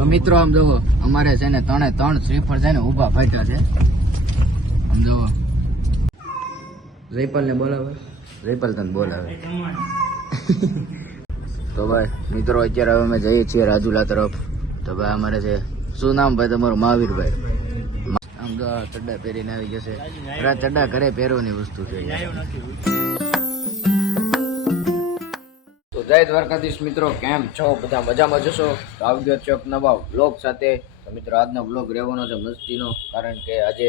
તો મિત્રો આમ જોવો અમારે છે ને ત્રણ શ્રીફળ છે ને ઊભા ફાટ્યા છે. આમ જોવો જયપાલ ને બોલાવે, જયપાલ તને બોલાવે. તો ભાઈ મિત્રો અત્યારે હવે અમે જઈએ છીએ રાજુલા તરફ. તો ભાઈ અમારે છે શું નામ ભાઈ તમારું? મહાવીરભાઈ. આમ તો ચડ્ડા પહેરીને આવી જશે. ચડ્ડા ઘરે પહેરવાની વસ્તુ છે. તો જય દ્વારકાધીશ મિત્રો, કેમ છો બધા? મજામાં જશો તો આવી ગયો છો નવા બ્લોગ સાથે. તો મિત્રો આજનો બ્લોગ રહેવાનો છે મસ્તીનો, કારણ કે આજે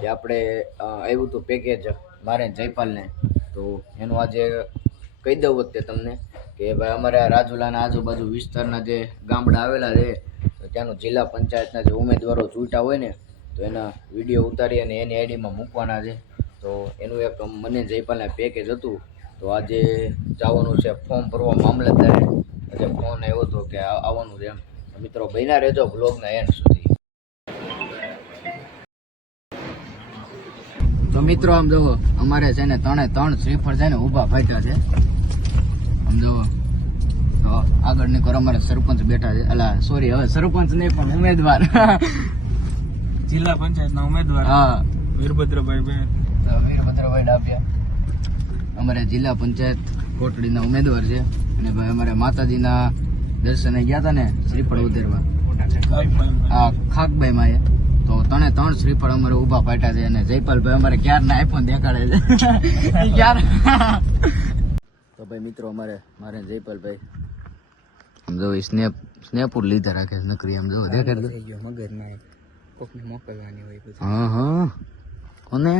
જે આપણે આવ્યું હતું પેકેજ મારે જયપાલને, તો એનું આજે કહી દઉં વખતે તમને કે ભાઈ અમારે રાજુલાના આજુબાજુ વિસ્તારના જે ગામડા આવેલા છે, તો ત્યાંનું જિલ્લા પંચાયતના જે ઉમેદવારો ચૂંટ્યા હોય ને, તો એના વિડીયો ઉતારી અને એની આઈડીમાં મૂકવાના છે. તો એનું એક મને જયપાલને પેકેજ હતું. તો આજે જવાનું છે ફોર્મ ભરવા મામલતદારે. આજે ફોન આવ્યો હતો કે આવવાનું છે એમ. મિત્રો બન્યા રહેજો બ્લોગના એન્ડ સુધી. તો મિત્રો આમ જોવો અમારે છે ને ત્રણ શ્રીફળ છે ને ઊભા ફાટ્યા છે. આમ જોવો તો આગળ ની કોર અમારે સરપંચ બેઠા છે. અલા સોરી, હવે સરપંચ નહીં પણ ઉમેદવાર, જિલ્લા પંચાયતના ઉમેદવાર. હા, વીરભદ્રભાઈ ડાભિયા અમારે જિલ્લા પંચાયત કોટડીના ઉમેદવાર છે. અને ભાઈ અમારે માતાજીના દર્શને ગયા હતા ને શ્રીફળ ઉતરવા, આ ખાકભાઈ માં. તો ત્રણ શ્રીફળ અમારે ઊભા પાટ્યા છે. અને જયપાલભાઈ અમારે ક્યારના આઈફોન દેખાડે છે. ક્યાર તો ભાઈ મિત્રો મારે જયપાલભાઈ આમ જો સ્નેપુર લીધા રાખે નકરી. આમ જો દેખાડ મગર ના કોકને મોકલવાની હોય બધું. હા કોને?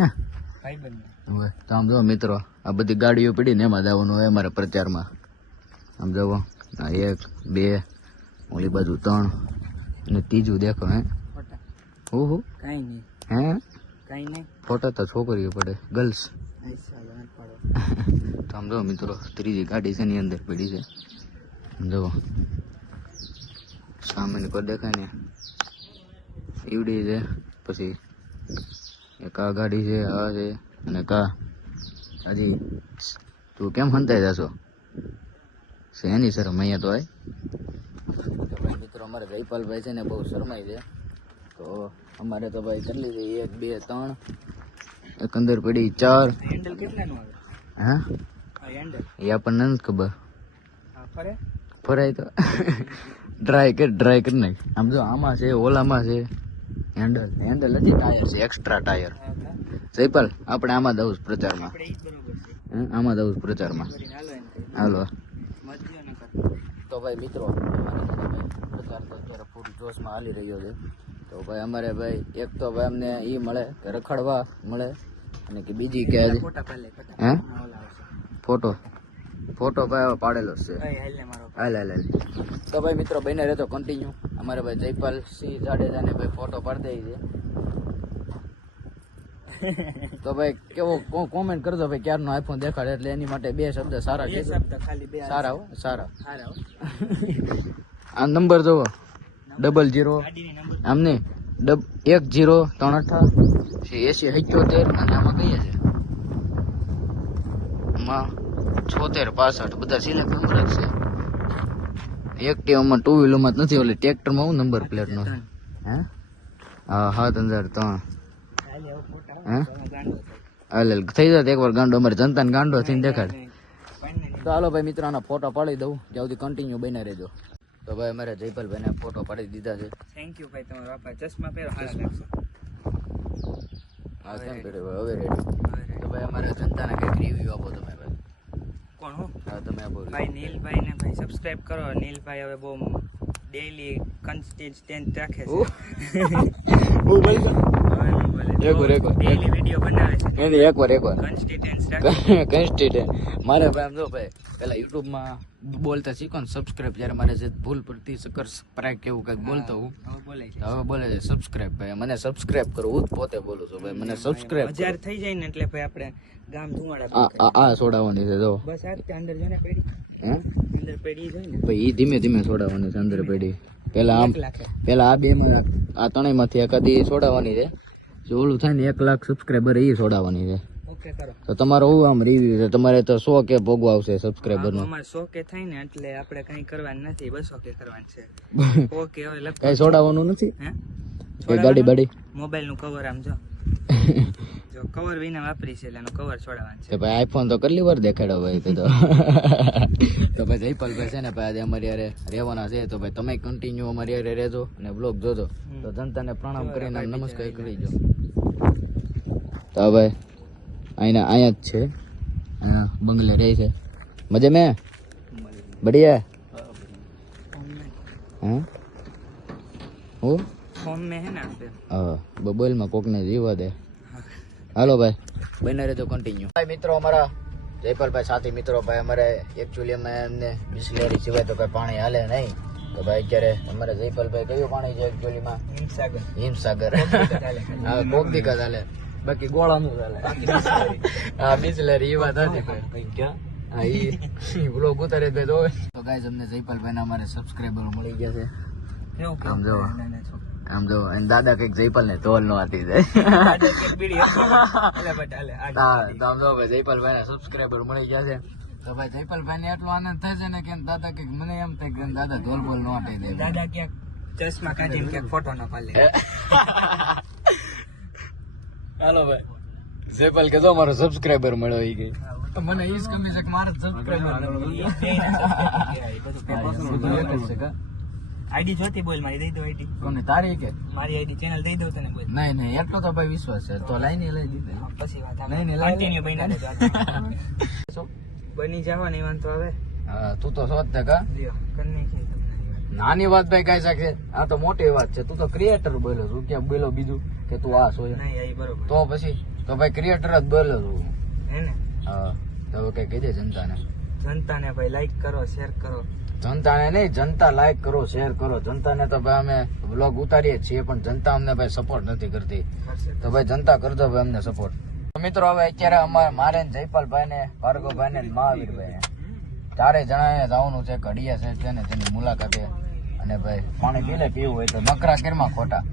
તો આમ જો મિત્રો આ બધી ગાડીઓ પડી ને એમાં જવાનું હોય અમારે પ્રચારમાં. આમ જવો 1 2 ઓલી બાજુ 3 અને ત્રીજું દેખો. હે હું કઈ નહીં. હે કઈ નહીં. ફોટો તો છોકરીઓ પડે, ગર્લ્સ. તો આમ જો મિત્રો ત્રીજી ગાડી છે એની અંદર પડી છે. જુઓ સામે કોઈ દેખાય ને ઈવડી છે. પછી એક આ ગાડી છે, આ છે અને કા હજી. તું કેમ હંતાઈ જશો? એની શરમ અહીંયા તો આય. તો ભાઈ મિત્રો અમારે જયપાલભાઈ છે ને બહુ શરમાય છે. તો અમારે તો ભાઈ કેટલી છે? 1 2 3 એક અંદર પડી 4. હેન્ડલ કેટલાનું આવે? હા હેન્ડલ એ આપણને નથી ખબર. ફરે ફરાય તો ડ્રાય કરી નાખ. આમ જો આમાં છે, ઓલામાં છે હેન્ડલ હજી ટાયર છે, એક્સ્ટ્રા ટાયર. જયપાલ આપણે આમાં દઉં પ્રચારમાં. આમાં દઉં પ્રચારમાં. હાલો. તો ભાઈ મિત્રો પ્રચાર તો અત્યારે ફૂલ જોશમાં હાલી રહ્યો છે. તો ભાઈ અમારે ભાઈ એક તો ભાઈ અમને એ મળે કે રખડવા મળે, અને કે બીજી કે હે ફોટો ભાઈ પાડેલો છે. હાલ. તો ભાઈ મિત્રો બને રહેતો કન્ટિન્યુ. અમારે ભાઈ જયપાલ સિંહ જાડેજાને ભાઈ ફોટો પાડી દઈ છે. તો ભાઈ કેવો કોમેન્ટ કરજો ભાઈ ક્યારનો આઈફોન દેખાડે, એટલે એની માટે 2 શબ્દ સારા છે. સારા. આ નંબર જોવો 00 આમ નહીં 1038 8078. અને આમાં કહીએ છે આમાં 76 65 બધા સિલેક્ટ નંબર જ છે. એક્ટિવામાં 2 વ્હીલરમાં નથી, ઓલી ટ્રેક્ટરમાં હું નંબર પ્લેટ નો. હે હા 7003. હે હાલ થઈ જાય એકવાર ગાંડો, અમારે જનતાને ગાંડો થઈને દેખાડ. તો હાલો ભાઈ મિત્રો આના ફોટો પાડી દઉં, જ્યાં સુધી કન્ટિન્યુ બન્યા રહેજો. તો ભાઈ અમારે જયપાલભાઈને ફોટો પાડી દીધા છે. થેન્ક યુ ભાઈ, તમારો આભાર. ચશ્મા પહેરો હારા લાગશે. હા કેમ પહેર્યો હવે રેડી. તો ભાઈ અમારે જનતાને કંઈક રિવ્યુ આપો તમે ભાઈ. કોણ હો? હા તમે આપો ભાઈ નીલભાઈ ને ભાઈ સબસ્ક્રાઇબ કરો. નીલભાઈ હવે બહુ ડેઈલી કન્સિસ્ટન્ટ રાખે છે. ડેઈલી વિડિયો બનાવે છે. એની એકવાર કન્સિસ્ટન્ટ મારે ભાઈ આમ જો ભાઈ પેલા યુટ્યુબમાં બોલતા શીખો ને સબસ્ક્રાઇબ, જ્યારે મારે જે ભૂલ પડતી સબસ્ક્રાઇબ કેવું કંઈક બોલતો હું, હવે બોલે છે સબસ્ક્રાઇબ. ભાઈ મને સબસ્ક્રાઇબ કરો, હું પોતે બોલું છું ભાઈ, મને સબસ્ક્રાઇબ 1000 થઈ જાય ને એટલે ભાઈ આપણે ગામ ધુમાડા આ છોડાવવાની છે. જો બસ આ અંદર જોને પેડી, હે અંદર પેડી જોઈ ને ભાઈ ઈ ધીમે ધીમે છોડાવવાની છે અંદર પેડી. પેલા આ 2 માં આ 3 માંથી એકાદી છોડાવવાની છે. જે ઓલું થાય ને 1 લાખ સબસ્ક્રાઇબર એ છોડાવવાની છે. ઓકે કરો. તો તમારો શું આમ રિવ્યુ છે? તમારે તો 100 કે ભોગવા આવશે સબસ્ક્રાઇબર નો. અમારે 100 કે થાય ને એટલે આપણે કઈ કરવાનું નથી, 200 કે કરવાનું છે. ઓકે હવે કઈ લખો. છોડાવવાનું નથી હે કે ગાડી બાડી? મોબાઈલ નું કવર આમ જો જો કવર વિના વાપરી છે એટલે એનું કવર છોડાવવાનું છે. તો ભાઈ આઈફોન તો કેટલી વાર દેખાડો ભાઈ તો તો ભાઈ જયપાલભાઈ છે ને ભાઈ આજે અમારી યારે રહેવાના છે, તો ભાઈ તમે કન્ટિન્યુ અમારી યારે રહેજો અને બ્લોગ જોજો. તો જનતાને પ્રણામ કરીને આમ નમસ્કાર કરી દો. તો ભાઈ અહીંયા જ છે, અહીંયા બંગલે રહે છે. મજે મેં બઢિયા હા હું ફોર્મ में है ना पे હા બબલમાં કોકને જીવા દે. હાલો ભાઈ બને રહેજો કન્ટિન્યુ. ભાઈ મિત્રો અમારા જયપાલભાઈ સાથી મિત્રો ભાઈ અમારે એકચ્યુઅલી અમે એમને બિસ્લેરી સિવાય તો કઈ પાણી હાલે નહીં. તો ભાઈ અત્યારે અમારે જયપાલભાઈ કયું પાણી છે એકચ્યુઅલીમાં? હિમસાગર. હા કોક દીકત હાલે, બાકી ગોળાનું ચાલે. હા બિસ્લેરી એ વાત હતી ભાઈ. ક્યાં હા ઈ બ્લોગ ઉતારે ભાઈ જોવે. તો ગાઈઝ અમને જયપાલભાઈ ના અમારે સબસ્ક્રાઇબર મળી ગયા છે. કેવું આમ જો નાના છો આમ જો અને દાદા કઈક જયપાલ ને ધોલ નો આતી જાય. આડે કે બીડી એટલે બટ હાલે આડે તો આમ જો ભાઈ જયપાલભાઈ ના સબસ્ક્રાઇબર મળી ગયા છે. તો ભાઈ જયપાલભાઈ ને એટલો આનંદ થાય છે ને કે દાદા કઈક મને એમ થાય કે દાદા ધોલ બોલ નો આટી દે. દાદા ક્યાંક ચશ્મા કાઢીને ક્યાંક ફોટો ના પાડે. હાલો ભાઈ જયપાલ કે જો મારો સબસ્ક્રાઇબર મળ્યો ઈ ગઈ. તો મને ઈ જ ગમી છે કે મારો સબસ્ક્રાઇબર નથી. આઈડી જોતી બોલ, મારી દઈ દો આઈડી. કોને તારી કે મારી આઈડી ચેનલ દઈ દો તને બોલ. નહીં નહીં એટલો તો ભાઈ વિશ્વાસ છે તો લાઈન લઈ દીધી. પછી વાત નહીં, નહીં, લાઈ. કન્ટિન્યુ બની શું? બની જવા ને વાંધો આવે. હા તું તો સોચ તે કા લ્યો કન્ને કે નાની વાત ભાઈ કઈ શકે, આ તો મોટી વાત છે. તું તો ક્રિએટર બોલ્યો તું, ક્યાં બોલો બીજું કે તું આ સોય નહીં આઈ બરોબર તો પછી તો ભાઈ ક્રિએટર જ બોલ્યો તું. હે ને. હા તો હવે કઈ કહી દે જનતાને. જનતાને ભાઈ લાઈક કરો, શેર કરો. જનતાને નહીં, જનતા લાઈક કરો શેર કરો. જનતાને તો ભાઈ અમે વ્લોગ ઉતારીએ જ છીએ પણ જનતા અમને ભાઈ સપોર્ટ નથી કરતી. તો ભાઈ જનતા કરજો ભાઈ અમને સપોર્ટ. મિત્રો હવે અત્યારે અમારે મારે ને જયપાલભાઈ ને ભાર્ગવભાઈ ને મહાવીરભાઈ ચારે જણાને જવાનું છે ઘડિયા છે તેને તેની મુલાકાતે. અને ભાઈ પાણી પીલે પીવું હોય તો નખરા કેરમાં ખોટા.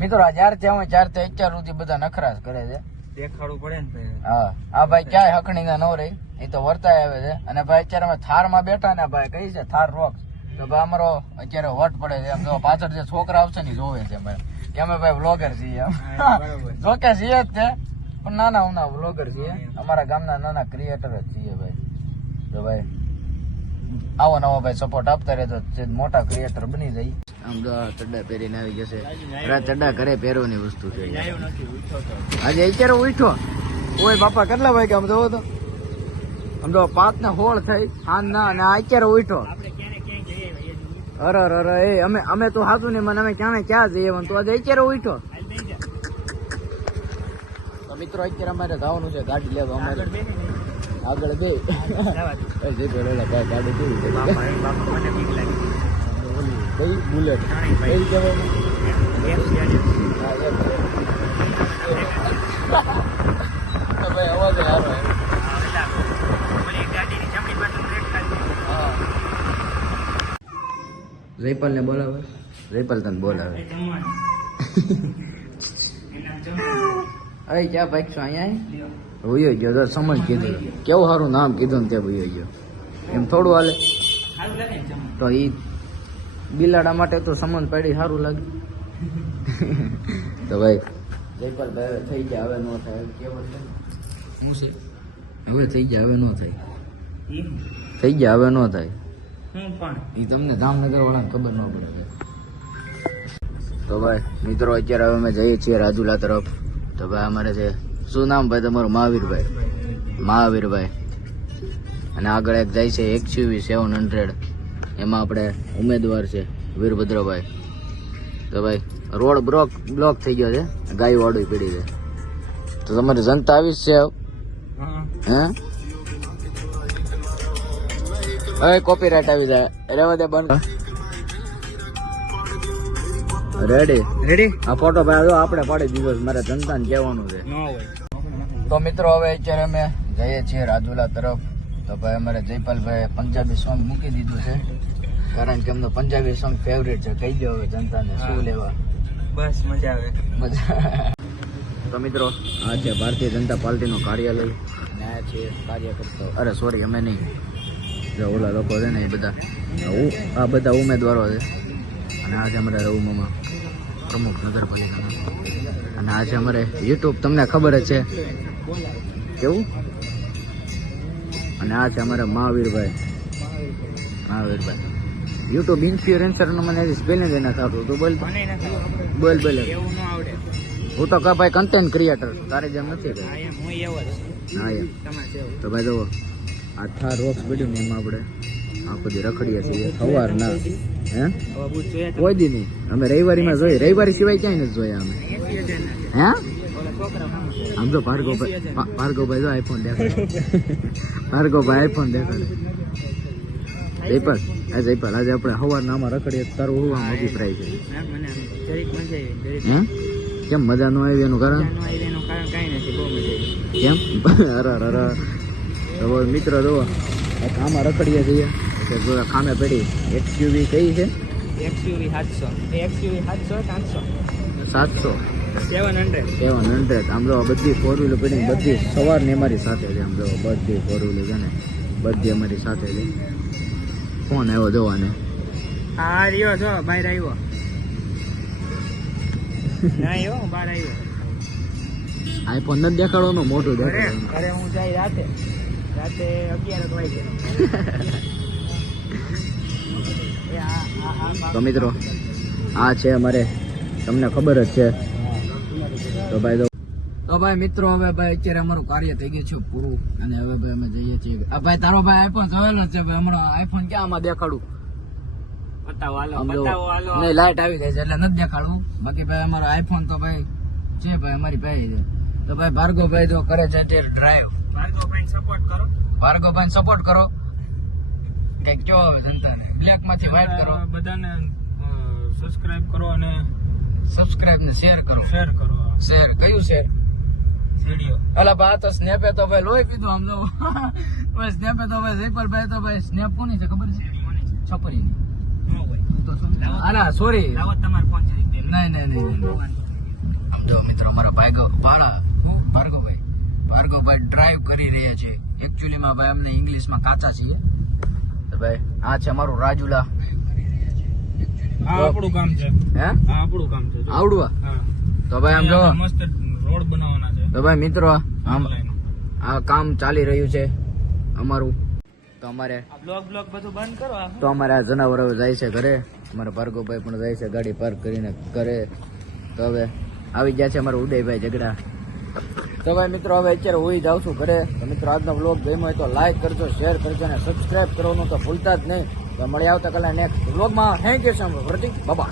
મિત્રો આ જ્યારથી આવે ત્યારથી અત્યાર સુધી બધા નખરા જ કરે છે. દેખાડવું પડે ને ભાઈ. હા આ ભાઈ ક્યાંય હકણી ન રહી, એ તો વર્તાય આવે છે. અને ભાઈ અત્યારે અમે થાર માં બેઠા ને ભાઈ કઈ છે થાર રોક. તો ભાઈ અમારો અત્યારે વટ પડે છે. આમ જો પાછળ જે છોકરા આવશે ને જોવે છે ભાઈ કે અમે ભાઈ વ્લોગર છીએ. જો કે છીએ જ તે પણ નાના ઉના વ્લોગર છીએ, અમારા ગામના નાના ક્રિએટર જ છીએ ભાઈ. તો ભાઈ આવો નવો ભાઈ સપોર્ટ આપતા રહેતો મોટા ક્રિએટર બની જાય. આમ તો ચડ્ડા પહેરીને આવી જશે. ચડ્ડા ઘરે પહેરવાની વસ્તુ છે. આજે અત્યારે ઉઠો ઓય બાપા કેટલા વાગે આમ જોવો તો આમ તો 5 ને 16 થઈ હા ના અને અત્યારે ઉઠો. અરે અરે એ અમે તો હાથું ને મને અમે ક્યાં જઈએ તો આજે અત્યારે ઉઠો. તો મિત્રો અત્યારે અમારે જવાનું છે ગાડી લેવા. અમારે આગળ બે ગાડી કેવી છે કઈ બુલેટ કઈ કહેવાય ભાઈ અવાજ સારો જયપાલ ને બોલાવે. જયપાલ તને બોલાવે. અરે ક્યાં ભાઈ છો અહીંયા ભૂયો ગયો તો સમજ કીધું કેવું સારું નામ કીધું ને તે ભૂયો ગયો એમ થોડું હાલે. તો ઈ બિલાડા માટે તો સમજ પડી સારું લાગે. તો ભાઈ જયપાલભાઈ હવે થઈ ગયા હવે ન થાય કેવું છે હવે થઈ ગયા હવે ન થાય થઈ ગયા હવે ન થાય. એ તમને જામનગર વાળાને ખબર ન પડે. તો ભાઈ મિત્રો અત્યારે હવે અમે જઈએ છીએ રાજુલા તરફ. તો ભાઈ અમારે છે શું નામ ભાઈ તમારું? મહાવીરભાઈ. અને આગળ એક જાય છે XUV 700 એમાં આપણે ઉમેદવાર છે વીરભદ્રભાઈ. તો ભાઈ રોડ બ્લોક થઈ ગયો છે, ગાય વાળું પડી છે. તો તમારી જનતા આવી જ છે હે કોપીરાઇટ આવી જાય રેવા દે બંધ. રેડી આ ફોટો ભાઈ આપણે પાડી દીધો. મારે જનતાને કહેવાનું છે. તો મિત્રો હવે અત્યારે અમે જઈએ છીએ રાજુલા તરફ. તો ભાઈ અમારે જયપાલભાઈ પંજાબી સોંગ મૂકી દીધું છે કારણ કે એમનો પંજાબી સોંગ ફેવરેટ છે. કહી દો હવે જનતાને શું લેવા. બસ મજા આવે. મજા તો મિત્રો આ છે ભારતીય જનતા પાર્ટીનું કાર્યાલય અને આ છે કાર્યકર્તાઓ, અરે સોરી અમે નહીં, જો ઓલા લોકો છે ને એ બધા આ બધા ઉમેદવારો છે. અને આ છે અમારા રઘુમામા પ્રમુખ નગરપાલિકાના. અને આ છે અમારે યુટ્યુબ, તમને ખબર જ છે કેવું. અને આ છે અમારા મહાવીરભાઈ યુટ્યુબ ઇન્ફ્લુએન્સરનું મને સ્પેલિંગ એના થતું તું. બોલ મને નથી આવડતું. બોલ બોલ. એવું ન આવડે. હું તો કા ભાઈ કન્ટેન્ટ ક્રિએટર, તારે જેમ નથી હા એમ હું એવો જ છું. હા એમ. તમારે જેવું. તો ભાઈ જુઓ આ થાર રોક્સ પડ્યું ને એમાં આપણે આ બધી રખડીએ છીએ સવાર ના. હે હવે બુટ જોઈએ તો કોઈ દી નહીં, અમે રવિવારીમાં જોઈએ, રવિવારી સિવાય ક્યાંય નથી જોયા અમે. 80,000 ના છે. હે ઓલા છોકરા નામ છે. આમ તો ભાર્ગવભાઈ જો આઈફોન દેખાડે. ભાર્ગવભાઈ આઈફોન દેખાડે. જયપાલ આજે આપણે સવારના આમાં રખડીએ, તારું શું આમ અભિપ્રાય છે? ના, મને આમ જરીક મજા આવી. જરીક હે કેમ મજા ન આવી એનું કારણ? મજાનું આવી એનું કારણ કાંઈ નથી. બહુ મજા આવી. કેમ? અરે તો મિત્રો જુઓ આમાં રખડીએ છીએ એટલે જો ખામે પડી એક્સયુવી કઈ છે? XUV 700. XUV 700 700 700. આમ જો બધી ફોર વ્હીલર પડી, બધી સવારની અમારી સાથે છે. આમ જો બધી ફોર વ્હીલર છે ને બધી અમારી સાથે છે. ફોન આવ્યો જોવાને. હા રહ્યો છો બહાર આવ્યો. ના આવ્યો બહાર આવ્યો. આઈફોન નથી દેખાડવાનો, મોટું અરે દેખાડવાનું. અરે હું જાય રાતે 11 વાગે. તો મિત્રો આ છે અમારે, તમને ખબર જ છે. તો ભાઈ મિત્રો હવે ભાઈ અત્યારે અમારું કાર્ય થઈ ગયું છે પૂરું. અને હવે ભાઈ અમે જઈએ છીએ. આ ભાઈ તારો ભાઈ આઈફોન જોયેલો જ છે ભાઈ. હમણાં આઈફોન ક્યાં આમાં દેખાડું? બતાવો હાલો આમ જો. બતાવો હાલો. નહીં, લાઈટ આવી ગઈ છે એટલે નથી દેખાડવું. બાકી ભાઈ અમારો આઈફોન તો ભાઈ છે ભાઈ અમારી પાસે છે. તો ભાઈ ભાર્ગવભાઈ તો કરે છે ડ્રાઈવ. ભાર્ગવભાઈને સપોર્ટ કરો. ભાર્ગવભાઈને સપોર્ટ કરો. કઈક જો હવે જનતાને બ્લેક માંથી વ્હાઈટ કરો, બધાને સબસ્ક્રાઇબ કરો અને સબસ્ક્રાઇબ ને શેર કરો. શેર કરો. શેર કયું શેર? વિડિયો અલા બા તો સ્નેપે તો ભાઈ લોહી પીધું આમ જો. ભાઈ સ્નેપે તો ભાઈ જયપાલભાઈ તો ભાઈ સ્નેપ કોની છે ખબર છે? છપરી. નો હોય. અલા સોરી. લાવો તમારો ફોન જરીક દે. નહીં. આમ જો મિત્રો મારા ભાર્ગવભાઈ ડ્રાઈવ કરી રહ્યા છે. એકચ્યુઅલીમાં ભાઈ અમને ઇંગ્લિશમાં કાચા છીએ. તો ભાઈ આ છે અમારું રાજુલા. આ આપણું કામ છે. હે આ આપણું કામ છે. આવડવા. હા. તો ભાઈ આમ જો મસ્ત રોડ બનાવવાના છે. તો ભાઈ મિત્રો આમ આ કામ ચાલી રહ્યું છે અમારું. તો અમારે આ બ્લોગ બધું બંધ કરો. તો અમારે આ જનાવરો જાય છે ઘરે. અમારા ભાર્ગવભાઈ પણ જાય છે ગાડી પાર્ક કરીને ઘરે. તો હવે આવી ગયા છે અમારા ઉદયભાઈ ઝઘડા. તો ભાઈ મિત્રો હવે અત્યારે હું જાઉં છું ઘરે. તો મિત્રો આજનો બ્લોગ ગમ્યો હોય તો લાઈક કરજો, શેર કરજો અને સબસ્ક્રાઇબ કરવાનું તો ભૂલતા જ નહીં. તો મળી આવતા કલા નેક્સ્ટ બ્લોગમાં. Thank you so much. Baba.